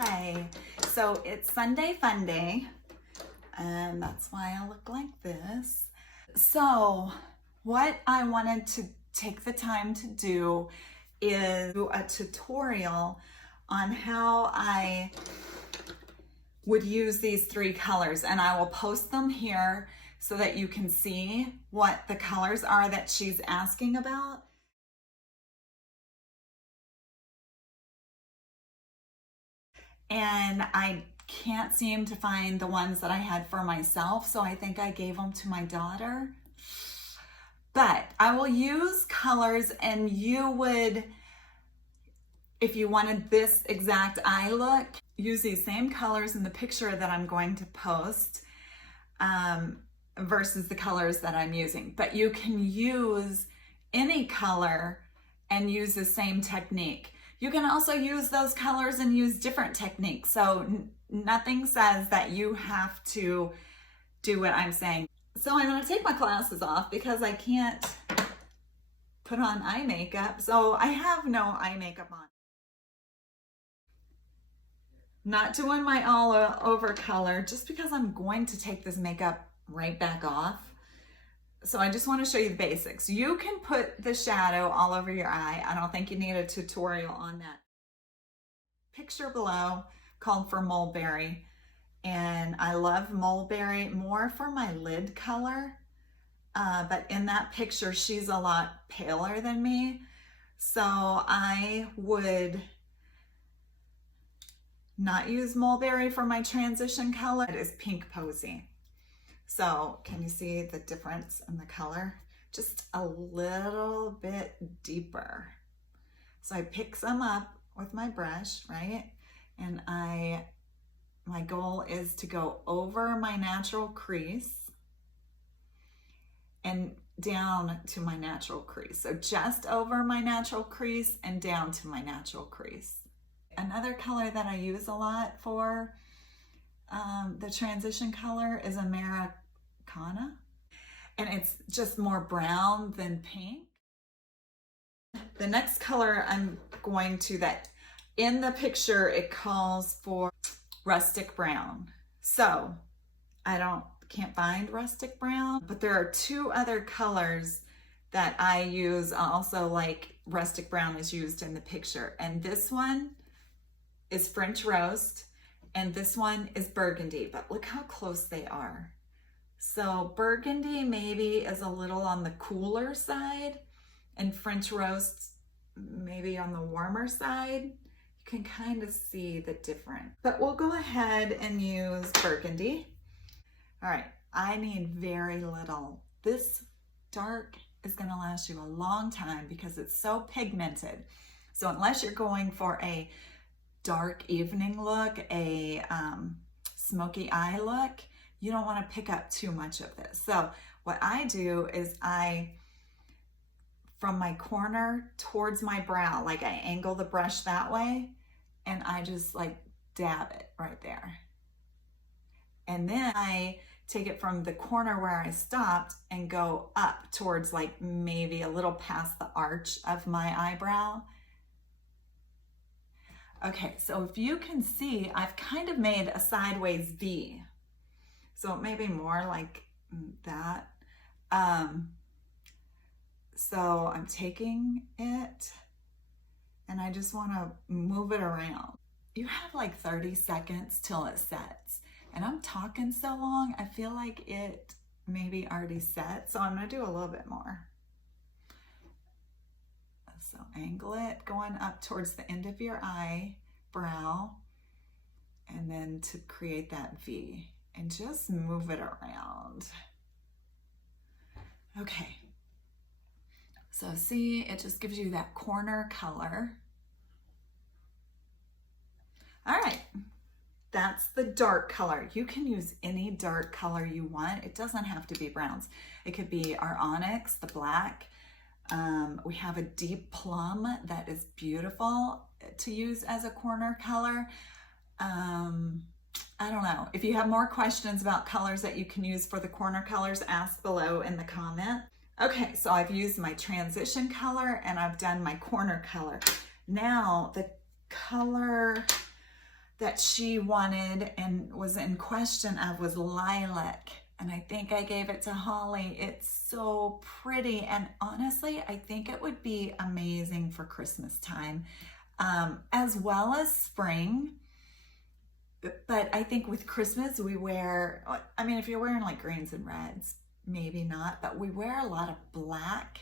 Hi. So it's Sunday Fun Day, and that's why I look like this. So what I wanted to take the time to do is do a tutorial on how I would use these three colors, and I will post them here so that you can see what the colors are that she's asking about. And I can't seem to find the ones that I had for myself, so I think I gave them to my daughter. But I will use colors, and you would, if you wanted this exact eye look, use these same colors in the picture that I'm going to post versus the colors that I'm using. But you can use any color and use the same technique. You can also use those colors and use different techniques. So nothing says that you have to do what I'm saying. So I'm gonna take my glasses off because I can't put on eye makeup. So I have no eye makeup on. Not doing my all over color just because I'm going to take this makeup right back off. So I just want to show you the basics. You can put the shadow all over your eye. I don't think you need a tutorial on that. Picture below called for mulberry, and I love mulberry more for my lid color, but in that picture she's a lot paler than me, so I would not use mulberry for my transition color. It is Pink Posy. So can you see the difference in the color? Just a little bit deeper. So I pick some up with my brush, right? And my goal is to go over my natural crease and down to my natural crease. So just over my natural crease and down to my natural crease. Another color that I use a lot for the transition color is Americana, and it's just more brown than pink. The next color I'm going to, that in the picture it calls for rustic brown. So I can't find rustic brown, but there are two other colors that I use also, like rustic brown is used in the picture, and this one is French Roast, and this one is Burgundy, but look how close they are. So Burgundy maybe is a little on the cooler side, and French Roast maybe on the warmer side. You can kind of see the difference, but we'll go ahead and use Burgundy. All right, I need very little. This dark is gonna last you a long time because it's so pigmented. So unless you're going for a dark evening look, a smoky eye look, you don't want to pick up too much of this. So what I do is from my corner towards my brow, like I angle the brush that way, and I just like dab it right there. And then I take it from the corner where I stopped and go up towards like maybe a little past the arch of my eyebrow. Okay, so if you can see, I've kind of made a sideways V. So it may be more like that. So I'm taking it and I just want to move it around. You have like 30 seconds till it sets. And I'm talking so long, I feel like it maybe already set. So I'm going to do a little bit more. So angle it going up towards the end of your eyebrow, and then to create that V, and just move it around. Okay, so see, it just gives you that corner color. All right, that's the dark color. You can use any dark color you want. It doesn't have to be browns. It could be our onyx, the black. We have a deep plum that is beautiful to use as a corner color. I don't know. If you have more questions about colors that you can use for the corner colors, ask below in the comment. Okay, so I've used my transition color and I've done my corner color. Now the color that she wanted and was in question of was lilac. And I think I gave it to Holly. It's so pretty. And honestly, I think it would be amazing for Christmas time, as well as spring. But I think with Christmas, we wear, I mean, if you're wearing like greens and reds, maybe not, but we wear a lot of black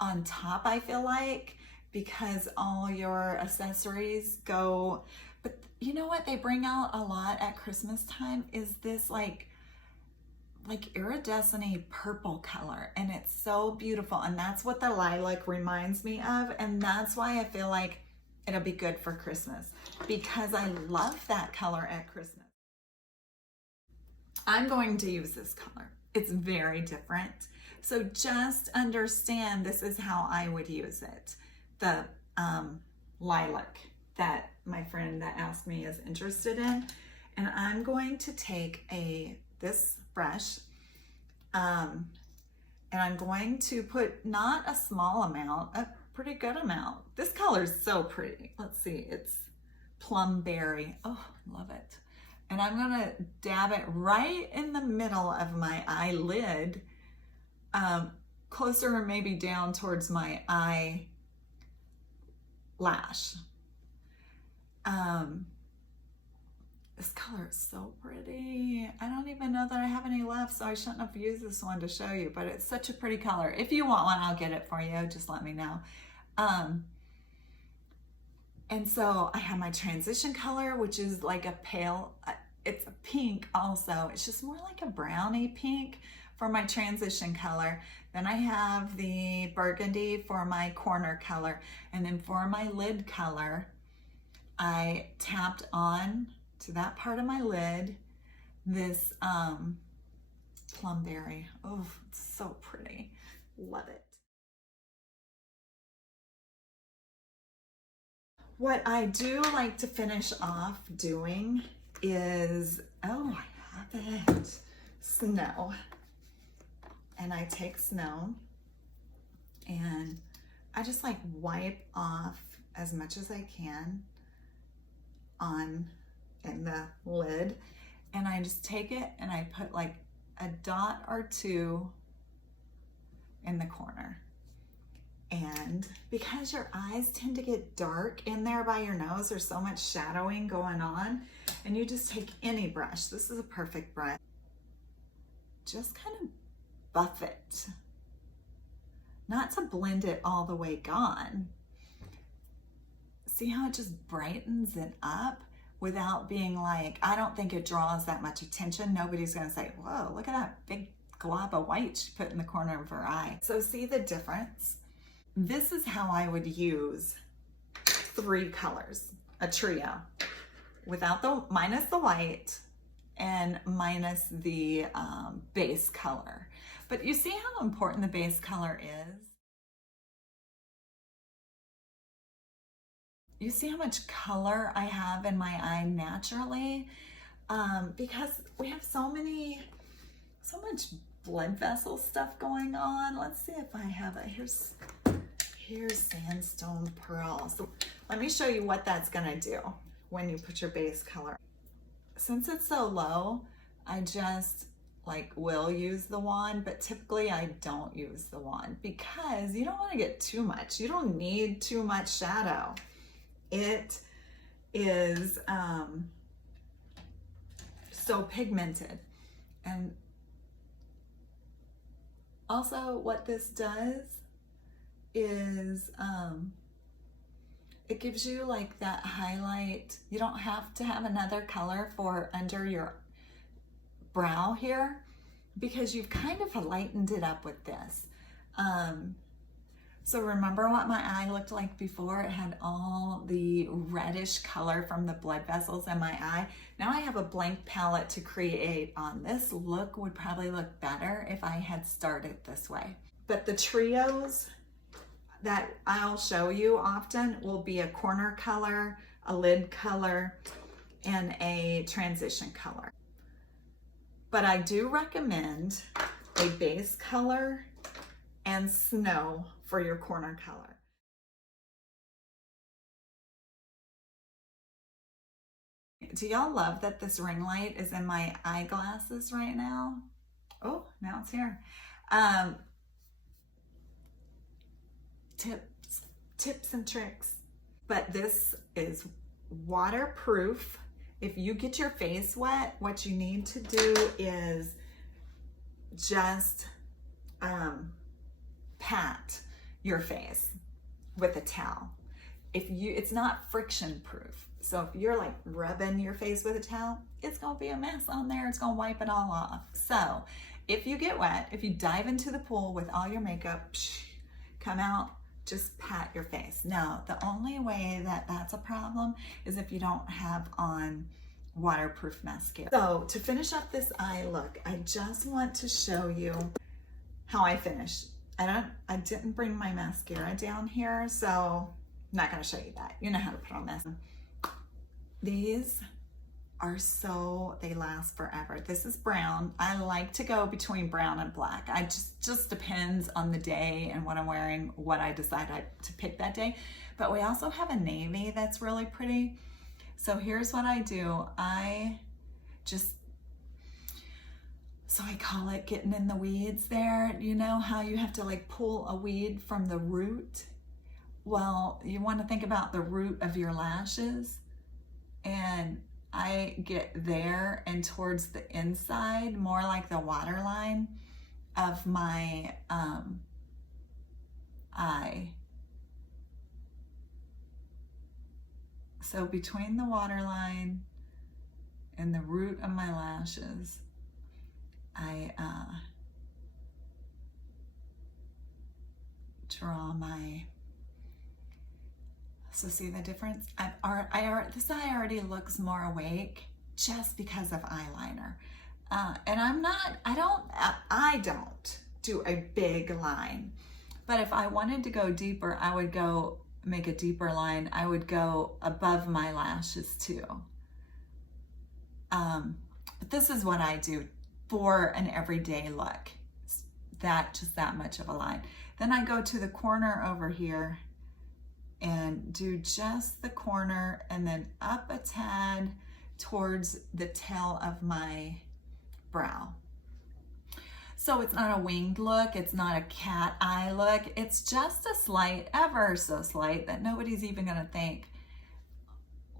on top, I feel like, because all your accessories go. But you know what they bring out a lot at Christmas time is this like iridescent purple color, and it's so beautiful, and that's what the lilac reminds me of, and that's why I feel like it'll be good for Christmas, because I love that color at Christmas. I'm going to use this color. It's very different, so just understand this is how I would use it. The lilac that my friend that asked me is interested in, and I'm going to take this brush, and I'm going to put not a small amount, a pretty good amount. This color is so pretty. Let's see, it's plum berry. Oh, love it. And I'm gonna dab it right in the middle of my eyelid, closer maybe down towards my eyelash. This color is so pretty. I don't even know that I have any left, so I shouldn't have used this one to show you, but it's such a pretty color. If you want one, I'll get it for you. Just let me know. And so I have my transition color, which is like a pale, it's a pink also. It's just more like a brownie pink for my transition color. Then I have the burgundy for my corner color. And then for my lid color, I tapped on to that part of my lid this plum berry. Oh, it's so pretty. Love it. What I do like to finish off doing is, oh, I have it, snow. And I take snow and I just like wipe off as much as I can in the lid, and I just take it and I put like a dot or two in the corner. And because your eyes tend to get dark in there by your nose, there's so much shadowing going on, and you just take any brush. This is a perfect brush. Just kind of buff it. Not to blend it all the way gone. See how it just brightens it up without being like, I don't think it draws that much attention. Nobody's gonna say, whoa, look at that big glob of white she put in the corner of her eye. So see the difference? This is how I would use 3 colors, a trio, minus the white and minus the base color. But you see how important the base color is? You see how much color I have in my eye naturally? Because we have so much blood vessel stuff going on. Let's see if I have it. Here's sandstone pearl. So let me show you what that's gonna do when you put your base color. Since it's so low, I just will use the wand, but typically I don't use the wand because you don't want to get too much. You don't need too much shadow. It is so pigmented. And also what this does is it gives you like that highlight. You don't have to have another color for under your brow here because you've kind of lightened it up with this. So remember what my eye looked like before? It had all the reddish color from the blood vessels in my eye. Now I have a blank palette to create on. This look would probably look better if I had started this way. But the trios that I'll show you often will be a corner color, a lid color, and a transition color. But I do recommend a base color and snow for your corner color. do y'all love that this ring light is in my eyeglasses right now? Oh, now it's here. Tips and tricks. But this is waterproof. If you get your face wet, what you need to do is just pat your face with a towel. It's not friction proof. So if you're like rubbing your face with a towel, it's gonna be a mess on there. It's gonna wipe it all off. So if you get wet, if you dive into the pool with all your makeup, come out, just pat your face. Now, the only way that that's a problem is if you don't have on waterproof mascara. So to finish up this eye look, I just want to show you how I finished. I didn't bring my mascara down here, so I'm not gonna show you that. You know how to put on this. These are they last forever. This is brown. I like to go between brown and black. I just depends on the day and what I'm wearing, what I decide to pick that day. But we also have a navy that's really pretty. So here's what I do. So I call it getting in the weeds there. You know how you have to like pull a weed from the root? Well, you want to think about the root of your lashes, and I get there and towards the inside, more like the waterline of my eye. So between the waterline and the root of my lashes, I draw my. So see the difference? This eye already looks more awake just because of eyeliner. And I don't do a big line. But if I wanted to go deeper, I would go make a deeper line. I would go above my lashes too. But this is what I do for an everyday look. Just that much of a line. Then I go to the corner over here and do just the corner and then up a tad towards the tail of my brow. So it's not a winged look, it's not a cat eye look, it's just a slight, ever so slight, that nobody's even gonna think,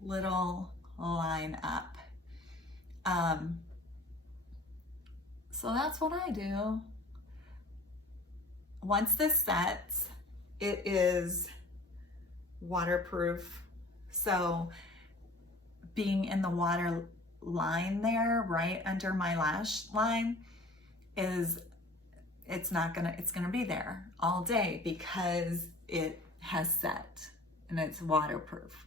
little line up. So that's what I do. Once this sets, it is waterproof. So being in the water line there, right under my lash line, it's gonna be there all day because it has set and it's waterproof.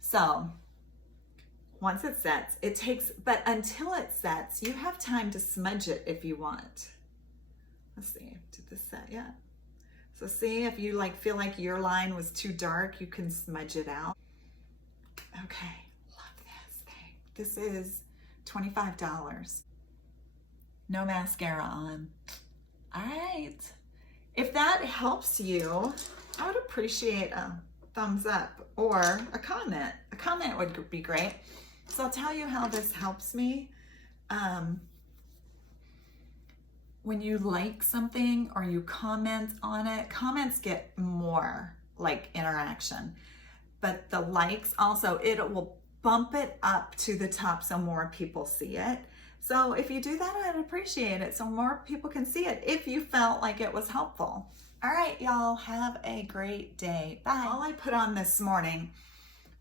So once it sets, but until it sets, you have time to smudge it if you want. Let's see, did this set yet? So see, if you feel like your line was too dark, you can smudge it out. Okay, love this thing. This is $25. No mascara on. All right. If that helps you, I would appreciate a thumbs up or a comment. A comment would be great. So I'll tell you how this helps me. When you like something or you comment on it, comments get more interaction, but the likes also, it will bump it up to the top so more people see it. So if you do that, I'd appreciate it so more people can see it if you felt like it was helpful. All right, y'all, have a great day. Bye. All I put on this morning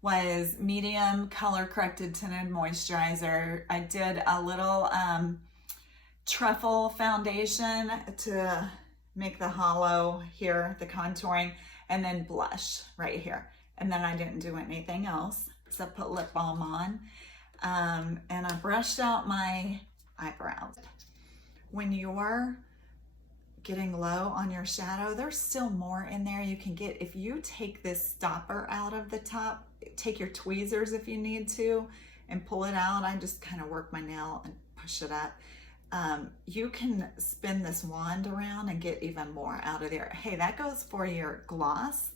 was medium color corrected tinted moisturizer. I did a little truffle foundation to make the hollow here, the contouring, and then blush right here. And then I didn't do anything else except put lip balm on. And I brushed out my eyebrows. When you're getting low on your shadow, there's still more in there you can get. If you take this stopper out of the top, take your tweezers if you need to, and pull it out. I just kind of work my nail and push it up. You can spin this wand around and get even more out of there. Hey, that goes for your gloss,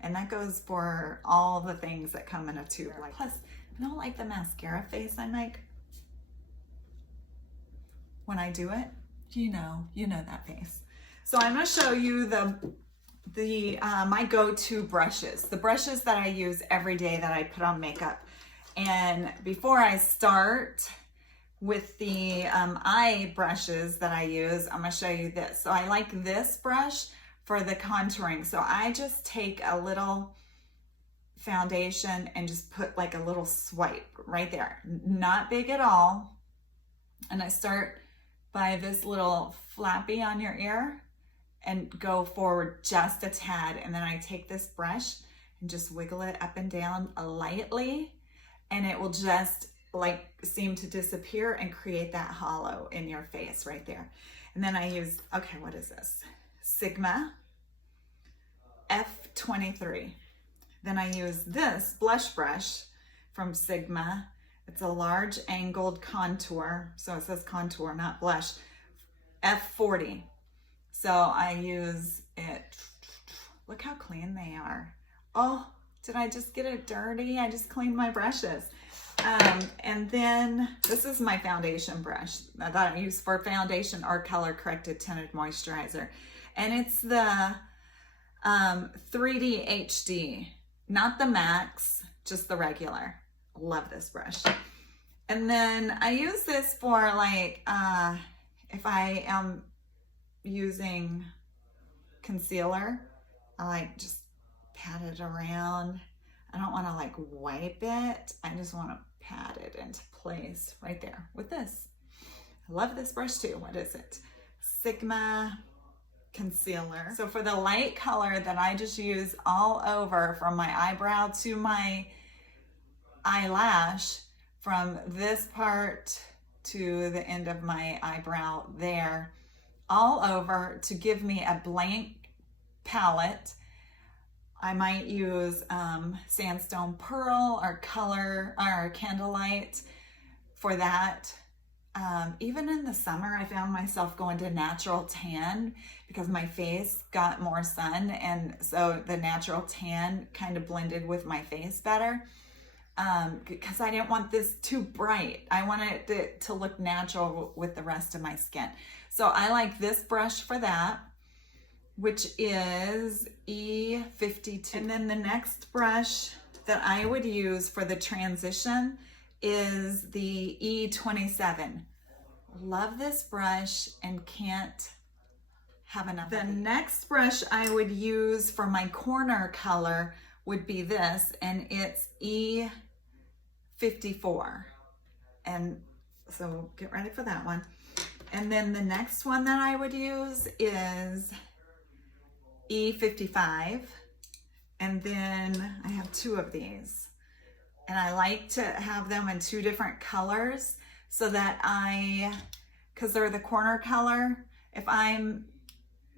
and that goes for all the things that come in a tube. Plus, I don't like the mascara face I make when I do it. You know that face. So I'm going to show you my go-to brushes, the brushes that I use every day that I put on makeup. And before I start with the eye brushes that I use, I'm going to show you this. So I like this brush for the contouring. So I just take a little foundation and just put like a little swipe right there, not big at all. And I start by this little flappy on your ear and go forward just a tad. And then I take this brush and just wiggle it up and down lightly, and it will just like seem to disappear and create that hollow in your face right there. And then I use, okay, what is this? Sigma F23. Then I use this blush brush from Sigma. It's a large angled contour. So it says contour, not blush. F40. So I use it. Look how clean they are. Oh, did I just get it dirty? I just cleaned my brushes. And then this is my foundation brush that I use for foundation or color corrected tinted moisturizer. And it's the 3D HD. Not the Max, just the regular. Love this brush. And then I use this for like, if I am using concealer, I like just pat it around. I don't want to like wipe it. I just want to pat it into place right there with this. I love this brush too. What is it? Sigma concealer. So for the light color that I just use all over from my eyebrow to my eyelash, from this part to the end of my eyebrow there, all over, to give me a blank palette, I might use Sandstone Pearl or Color or Candlelight for that. Even in the summer, I found myself going to natural tan because my face got more sun, and so the natural tan kind of blended with my face better, because I didn't want this too bright. I wanted it to look natural with the rest of my skin. So I like this brush for that, which is E52. And then the next brush that I would use for the transition is the E27. Love this brush and can't have enough. The next brush I would use for my corner color would be this, and it's E54. And so get ready for that one. And then the next one that I would use is E55. And then I have two of these. And I like to have them in two different colors so that because they're the corner color,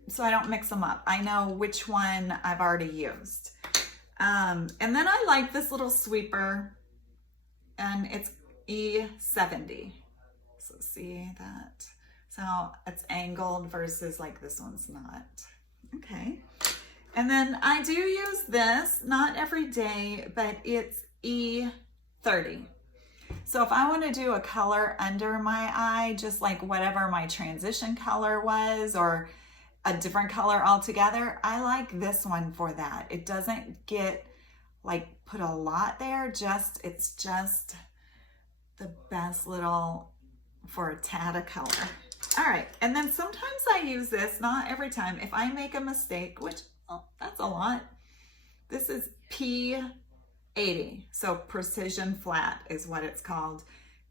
so I don't mix them up. I know which one I've already used. And then I like this little sweeper, and it's E70. So see that? So it's angled versus like this one's not. Okay. And then I do use this, not every day, but it's E30. So if I want to do a color under my eye, just like whatever my transition color was, or a different color altogether, I like this one for that. It doesn't get like put a lot there, it's just the best little for a tad of color. All right, and then sometimes I use this, not every time. If I make a mistake, which, oh, that's a lot. This is P80, so precision flat is what it's called,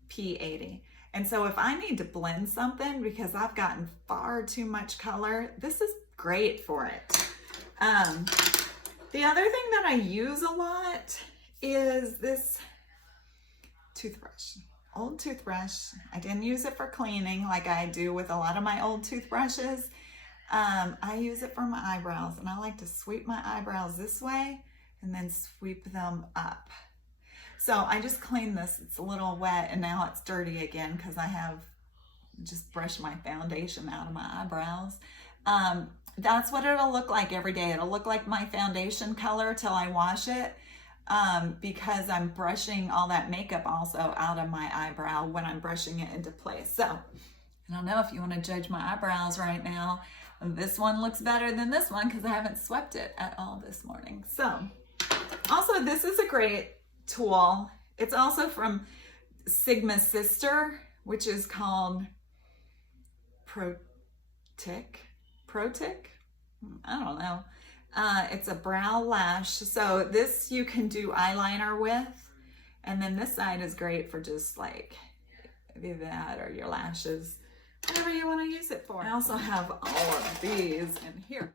P80. And so if I need to blend something because I've gotten far too much color, this is great for it. The other thing that I use a lot is this toothbrush. Old toothbrush. I didn't use it for cleaning like I do with a lot of my old toothbrushes. I use it for my eyebrows, and I like to sweep my eyebrows this way and then sweep them up. So I just cleaned this. It's a little wet and now it's dirty again because I have just brushed my foundation out of my eyebrows. That's what it'll look like every day. It'll look like my foundation color till I wash it. because I'm brushing all that makeup also out of my eyebrow when I'm brushing it into place. So I don't know if you want to judge my eyebrows right now. This one looks better than this one because I haven't swept it at all this morning. So also, this is a great tool. It's also from Sigma's sister, which is called Protic. I don't know. It's a brow lash. So this you can do eyeliner with. And then this side is great for just like either that or your lashes, whatever you want to use it for. I also have all of these in here.